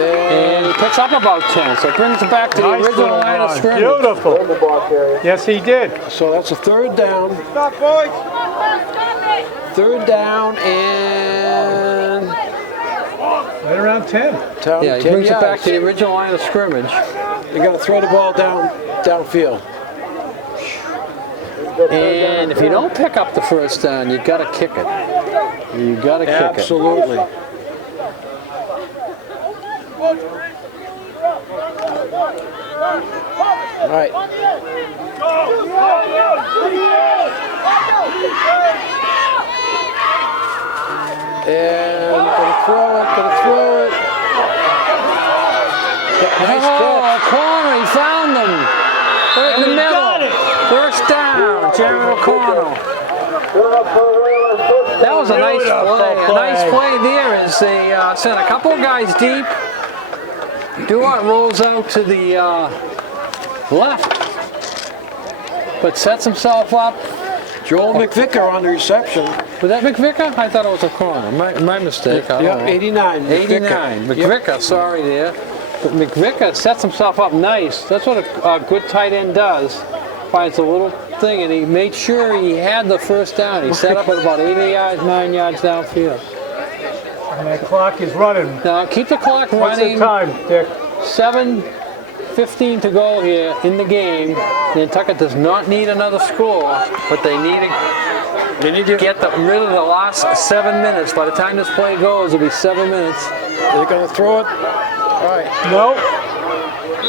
And he picks up about 10, so it brings it back to the original line of scrimmage. Beautiful. Yes, he did. So that's a third down. Stop, boys. Third down and... Right around 10. Yeah, he brings it back to the original line of scrimmage. You got to throw the ball downfield. And if you don't pick up the first down, you got to kick it. You got to kick it. Absolutely. All right. And gonna throw it. Nice catch. Corner, he found them. Right in the middle. First down, Jared O'Connell. That was a nice play. A nice play there as they sent a couple of guys deep. Duart rolls out to the left, but sets himself up. Joel McVicker on the reception. Was that McVicker? I thought it was O'Connell. My mistake. I don't know. 89. 89. McVicker, sorry there. But McVicker sets himself up nice. That's what a good tight end does. Finds a little thing, and he made sure he had the first down. He set up at about 9 yards downfield. And that clock is running. Now keep the clock running. What's the time, Dick? 7:15 to go here in the game. Nantucket does not need another score, but they need to get rid of the last 7 minutes. By the time this play goes, it'll be 7 minutes. They're going to throw it. All right. No.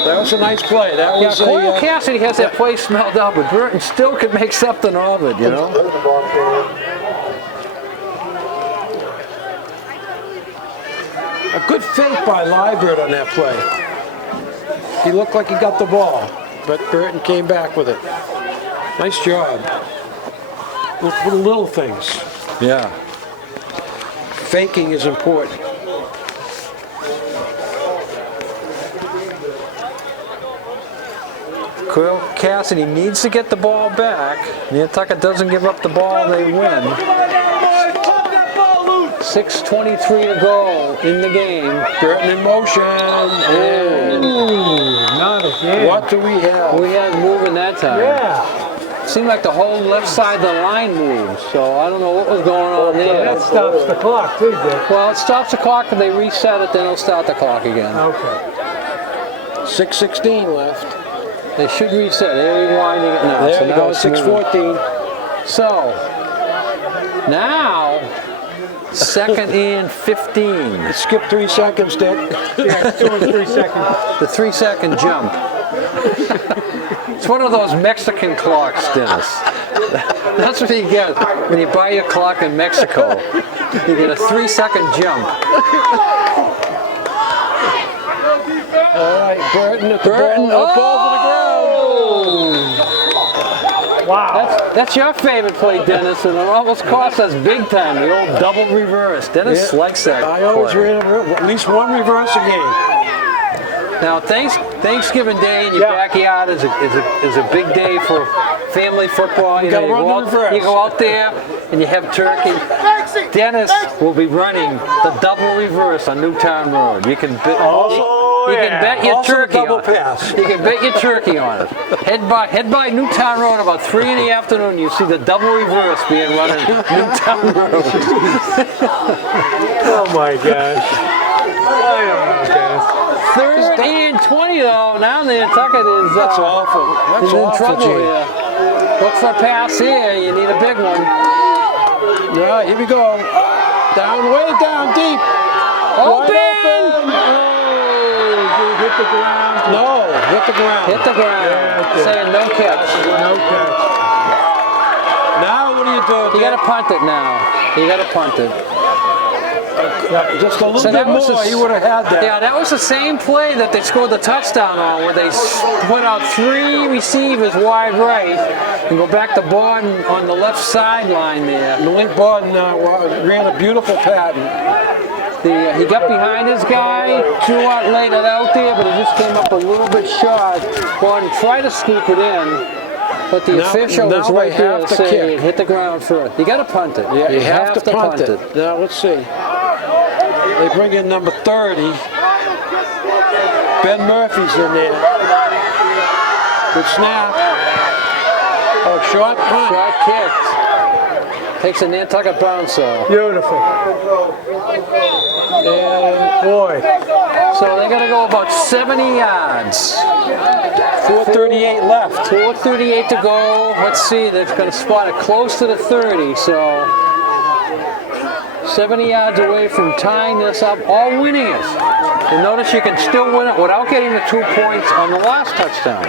That was a nice play. That was Coyle Cassidy has that play smelled out, but Burton still could make something of it, you know? A good fake by Liebert on that play. He looked like he got the ball, but Burton came back with it. Nice job. Look for the little things. Yeah. Faking is important. Coyle Cassidy needs to get the ball back. Nantucket doesn't give up the ball, they win. 6:23 to go in the game. Burton in motion. And Not again. what do we have? We had moving that time. Yeah. Seemed like the whole left side of the line moved, so I don't know what was going on there. That stops the clock, too, Dick. Well, it stops the clock and they reset it, then it'll start the clock again. Okay. 6:16 left. They should reset. They're rewinding it now. There so you now go, it's 6:14. So, now, 2nd and 15. Skip 3 seconds, Dick. Yeah, 2 or 3 seconds. The 3-second jump. It's one of those Mexican clocks, Dennis. That's what you get when you buy your clock in Mexico. You get a 3-second jump. All right, Burton at the Burton, ball. The ball to the ground. Wow. That's your favorite play, Dennis, and it almost cost us big time, the old double reverse. Dennis likes that I always play. ran at least one reverse a game. Now, Thanksgiving Day in your backyard is a big day for family football. gotta run the reverse. You go out there and you have turkey. Dennis will be running the double reverse on Newtown Road. You can bet. You can bet your Also turkey double on pass. it. You can bet your turkey on it. Head by Newtown Road about 3 in the afternoon. You see the double reverse being run on Newtown Road. Oh my gosh. I don't know, Dennis. 3rd and 20 though. Now Nantucket is That's awful. That's is in awful, trouble Gene. here. Look for a pass here. You need a big one. All right, here we go. Down, way down deep. Open! Hit the ground. No, hit the ground. Hit the ground. Yeah, okay. Saying no catch. No catch. Now what do you do? You got to punt it now. You got to punt it. Just a little So bit that was more, the- he would have had that. Yeah, that was the same play that they scored the touchdown on, where they put out 3 receivers wide right and go back to Borden on the left sideline there. Malik Borden ran a beautiful pattern. He got behind his guy, threw out, laid it out there, but it just came up a little bit short. Borden tried to scoop it in, but the official was now right they there have to saying kick. hit the ground first. You got to punt it. Yeah, you have to punt it. Now let's see. They bring in number 30. Ben Murphy's in there. Good snap. Oh, short punt. Shot kicked. Takes a Nantucket bouncer. Beautiful. And Boy. So they got to go about 70 yards. 4:38 left. 4:38 to go. Let's see, they're going to spot it close to the 30. So 70 yards away from tying this up or winning it. And notice you can still win it without getting the 2 points on the last touchdown.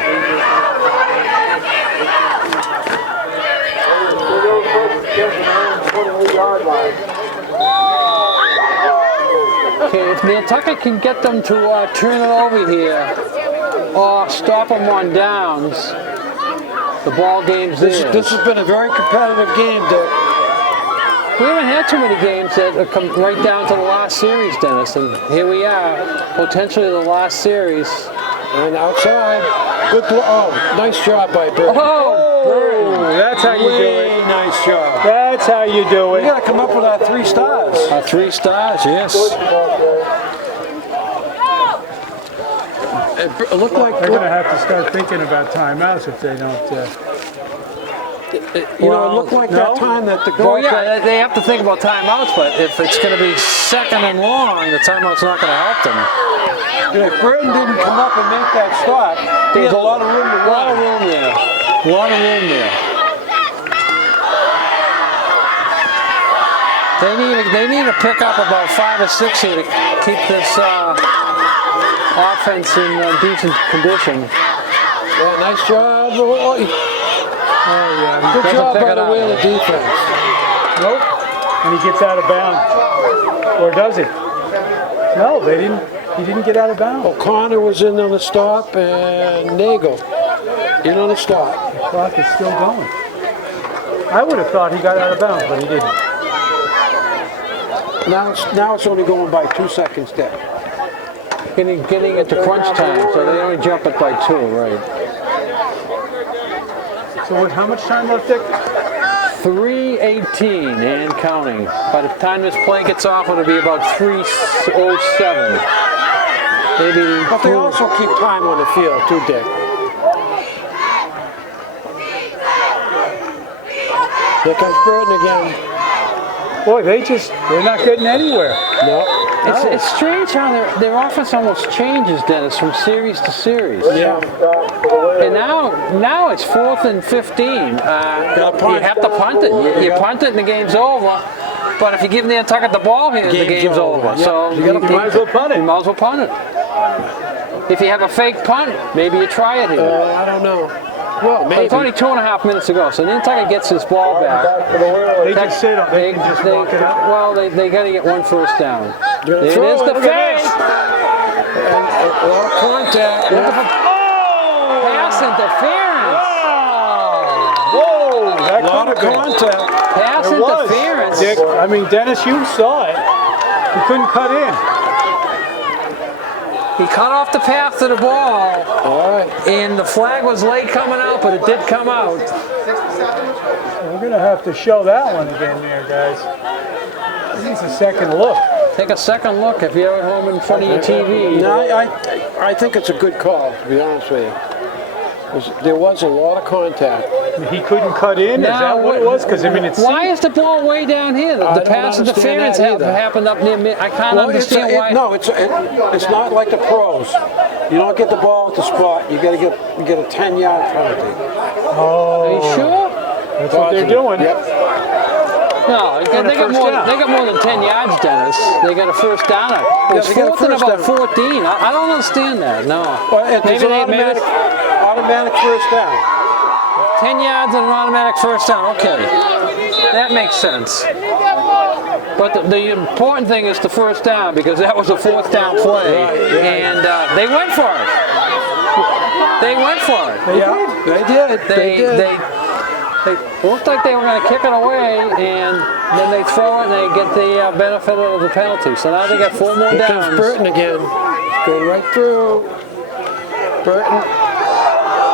Okay, if Nantucket can get them to turn it over here or stop them on downs, the ball game's This theirs. has been a very competitive game, Dick. We haven't had too many games that have come right down to the last series, Dennis, and here we are, potentially the last series. And outside, good throw. Oh, nice job by Bird. Oh, That's how you do Way it. nice job. That's how you do We it. got to come up with our 3 stars. 3 stars, yes. It looked like They're going to have to start thinking about timeouts if they don't. it looked like that time that the Well, goal. yeah, they have to think about timeouts, but if it's going to be second and long, the timeout's not going to help them. If Burton didn't come up and make that stop, he had a lot of room to A lot of run. room there. A lot of room there. They need to pick up about 5 or 6 here to keep this offense in decent condition. Yeah, nice job. Oh, Yeah. good Doesn't job pick by it the up. Whaler defense. Nope. And he gets out of bounds. Or does he? No, they didn't. He didn't get out of bounds. O'Connor was in on the stop and Nagel in on the stop. The clock is still going. I would have thought he got out of bounds, but he didn't. Now it's only going by 2 seconds there. Getting into crunch time, so they only jump it by 2, right? So how much time left, Dick? 3:18 and counting. By the time this play gets off, it'll be about 3:07. Maybe. But they also keep time on the field too, Dick. Here comes Burton again. Boy, they're not getting anywhere. No. It's strange how their offense almost changes, Dennis, from series to series. Yeah. And now it's 4th and 15. Gotta You punt. have to punt it. You punt it and the game's over. But if you give Nantucket the ball here, the Game's game's over. over. Yeah. So You gotta Might as well punt You it. might as well punt it. If you have a fake punt, maybe you try it here. I don't know. Well, But maybe. it's only 2.5 minutes to go, so Nantucket gets his ball back. They just sit on. They can just walk it up. Well, they got to get 1 first down. They're There it gonna is, throw the it. Look at fake. A lot of contact. Pass interference. Whoa! That A lot of could have been. contact. Pass There was. interference. Dick, I mean, Dennis, you saw it. He couldn't cut in. He cut off the path to the ball, All right. and the flag was late coming out, but it did come out. We're going to have to show that one again there, guys. Needs a second look. Take a second look if you're at home in front of your TV. No, I think it's a good call, to be honest with you. There was a lot of contact. He couldn't cut in? Is that what it was? Because, I mean, it's... Why is the ball way down here? The pass interference happened up near me. I can't understand why. No, it's not like the pros. You don't get the ball at the spot. You got to get a 10-yard penalty. Oh. Are you sure? That's what they're doing. Yep. No, they got more than 10 yards, Dennis. They got a first down. It's fourth and about 14. I don't understand that. No. Well, it's an automatic first down. 10 yards and an automatic first down. Okay, that makes sense. But the important thing is the first down, because that was a fourth down play, and they went for it. They went for it. They did. They looked like they were going to kick it away, and then they throw it and they get the benefit of the penalty. So now they got 4 more Here downs. comes Burton again. Going right through. Burton.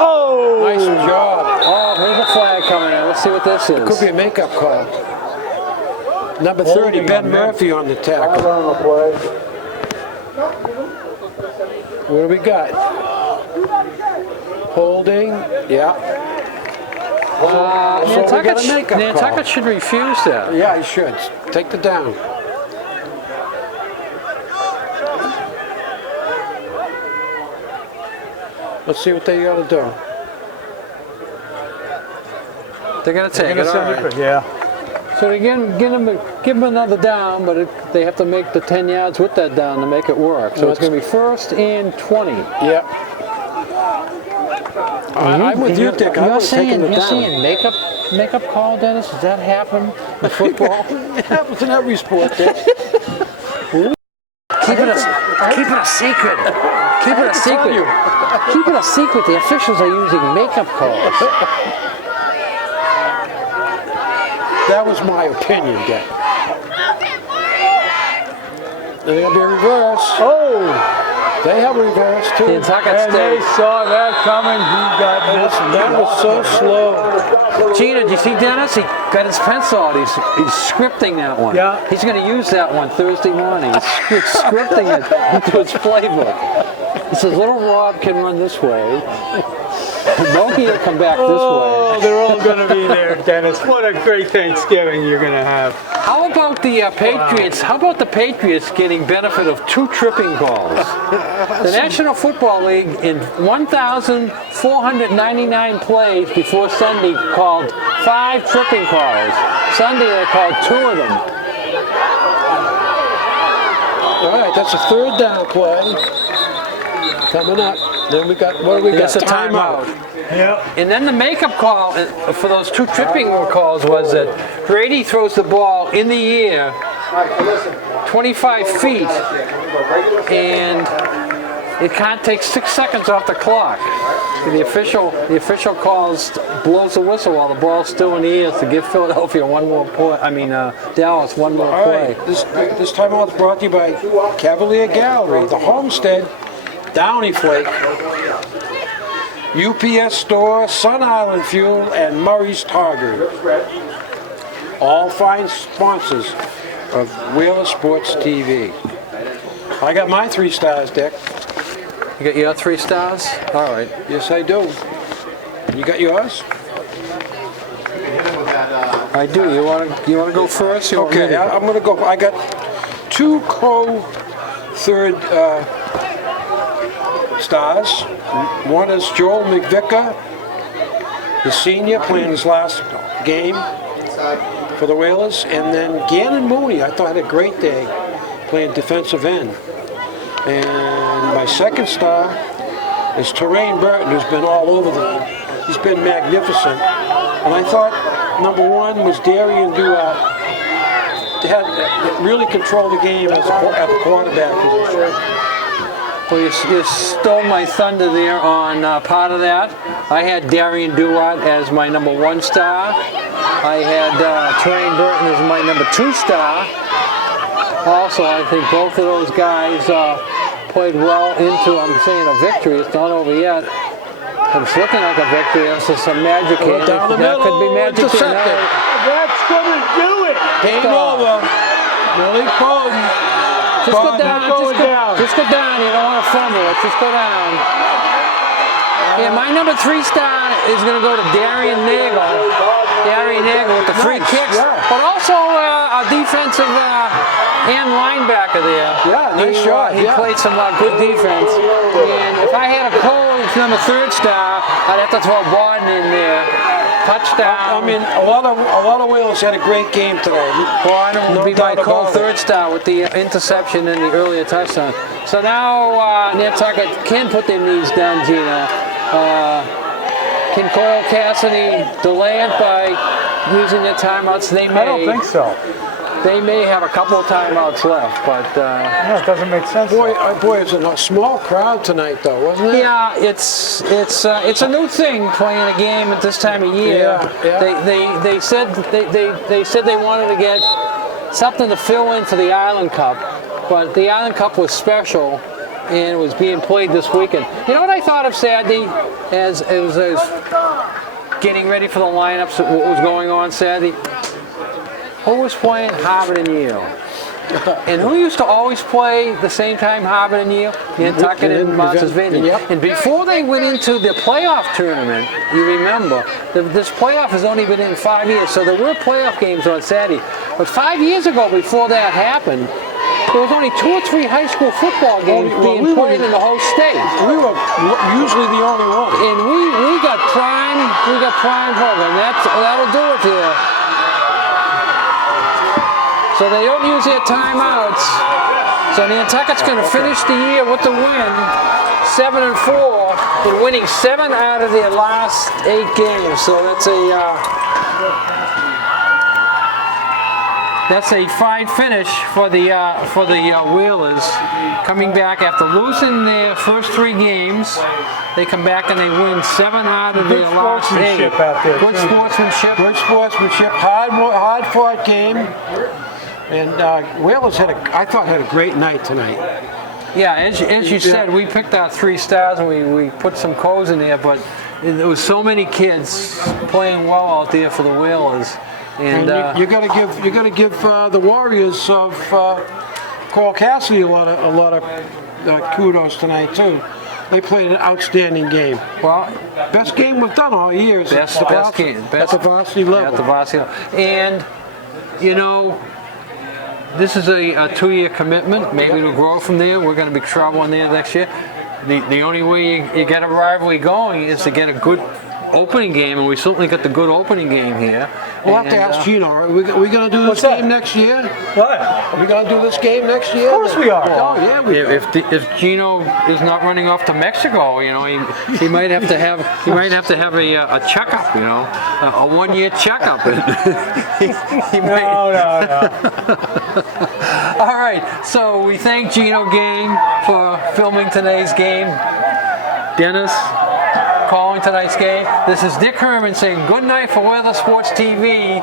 Oh! Nice job. Oh, there's a flag coming in. Let's see what this is. Could be a makeup call. Number 30, Ben Murphy on the tackle. What do we got? Holding. Yeah. Nantucket should refuse that. Yeah, he should. Take the down. Let's see what they got to do. They're going to take it. All right. Yeah. So again, give them another down, but they have to make the 10 yards with that down to make it work. So it's going to be 1st and 20. Yep. I'm with you, Dick. I would have taken the down. You're saying makeup call, Dennis? Does that happen in football? It happens in every sport, Dick. Keep it a secret. Keep it a secret. Keep it a secret. The officials are using makeup calls. That was my opinion, Dick. They're going to be a reverse. Oh! They have a reverse, too. And they saw that coming. He got this. That was so slow. Gina, did you see Dennis? He got his pencil out. He's scripting that one. Yeah. He's going to use that one Thursday morning. He's scripting it into his playbook. He says, little Rob can run this way. Monkey will come back this way. Oh, they're all going to be there, Dennis. What a great Thanksgiving you're going to have. How about the Patriots? How about the Patriots getting benefit of 2 tripping calls? The National Football League in 1,499 plays before Sunday called 5 tripping calls. Sunday they called 2 of them. All right, that's a 3rd down play. Coming up. Then we got, what do we got? It's a timeout. Yep. And then the makeup call for those 2 tripping calls was that Brady throws the ball in the air 25 feet, and it can't take 6 seconds off the clock. The official blows the whistle while the ball's still in the air to give Philadelphia one more point. Dallas one more play. All right, this timeout is brought to you by Cavalier Gallery, the Homestead, Downy Flake, UPS Store, Sun Island Fuel, and Murray's Target. All fine sponsors of Wheeler Sports TV. I got my 3 stars, Dick. You got your 3 stars? All right. Yes, I do. You got yours? I do. You want to go first? Okay, I'm going to go. I got 2 3rd stars. One is Joel McVicker, the senior, playing his last game for the Whalers. And then Gannon Mooney, I thought had a great day playing defensive end. And my 2nd star is Terrain Burton, who's been all over he's been magnificent. And I thought number 1 was Darian Duat. They had really controlled the game at the quarterback position. Well, you stole my thunder there on part of that. I had Darian Duat as my number 1 star. I had Terrain Burton as my number 2 star. Also, I think both of those guys played well into, I'm saying, a victory. It's not over yet. A It's looking like a victory. This is some magic here. Down the That could be middle, magic here. intercepted. That's gonna do it. Game over. Malik Bowden. Just go Bowden. down. Just go down. You don't want to fumble it. Just go down. Yeah, my number 3 star is going to go to Darian Nagel. Darian Nagel with the free Nice, kicks, yeah. but also a defensive and linebacker there. Yeah, nice shot, He yeah. played some good defense. And if I had a Coyle number 3rd star, I'd have to throw Borden in there. Touchdown. I mean, a lot of Whalers had a great game today. Borden would be my doubt Coyle about it. 3rd star with the interception and the earlier touchdown. So now Nantucket can put their knees down, Gino. Can Coyle Cassidy delay it by using their timeouts? They may. I don't think so. They may have a couple of timeouts left, but No, it doesn't make sense. Boy, it's a small crowd tonight, though, wasn't it? yeah, it's a new thing playing a game at this time of year. Yeah. They said they wanted to get something to fill in for the Island Cup, but the Island Cup was special. And it was being played this weekend. You know what I thought of Saturday as I was getting ready for the lineups, what was going on Saturday? Who was playing Harvard and Yale? And who used to always play the same time Harvard and Yale? Nantucket and Martha's Vineyard. Yep. And before they went into the playoff tournament, you remember, this playoff has only been in 5 years, so there were playoff games on Saturday. But 5 years ago, before that happened, there was only 2 or 3 high school football games being played in the whole state. We were usually the only one. And we got prime program. That'll do it here. So they don't use their timeouts. So Nantucket's going to finish the year with the win, 7-4, and winning 7 out of their last 8 games. So that's a fine finish for the Whalers. Coming back after losing their first 3 games, they come back and they win 7 out of their last 8. Sportsmanship out there. Good sportsmanship. Good sportsmanship, hard-fought game. And Whalers I thought had a great night tonight. Yeah, as you said, we picked our 3 stars and we put some codes in there, but there was so many kids playing well out there for the Whalers. And you got to give the Warriors of Coyle Cassidy a lot of kudos tonight too. They played an outstanding game. well, Best game we've done all year. best game, at the varsity level. At the varsity level. And you know, this is a 2-year commitment. Maybe it'll grow from there. We're going to be traveling there next year. The only way you get a rivalry going is to get a good opening game, and we certainly got the good opening game here. We'll have to ask Gino. Are we going to do this What's that? game next year? What? Are we going to do this game next year? Of course we are. Oh yeah, we are. If Gino is not running off to Mexico, you know, he might have to have a checkup, you know, a 1-year checkup. he might. No. All right, so we thank Gino Gang for filming today's game. Dennis calling tonight's game. This is Dick Herman saying good night for Weather Sports TV.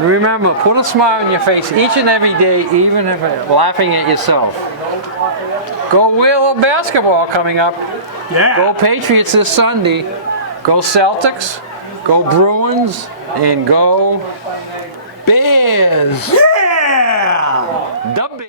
Remember, put a smile on your face each and every day, even if you're laughing at yourself. Go Wheeler basketball coming up. Yeah. Go Patriots this Sunday. Go Celtics. Go Bruins. And go Bears.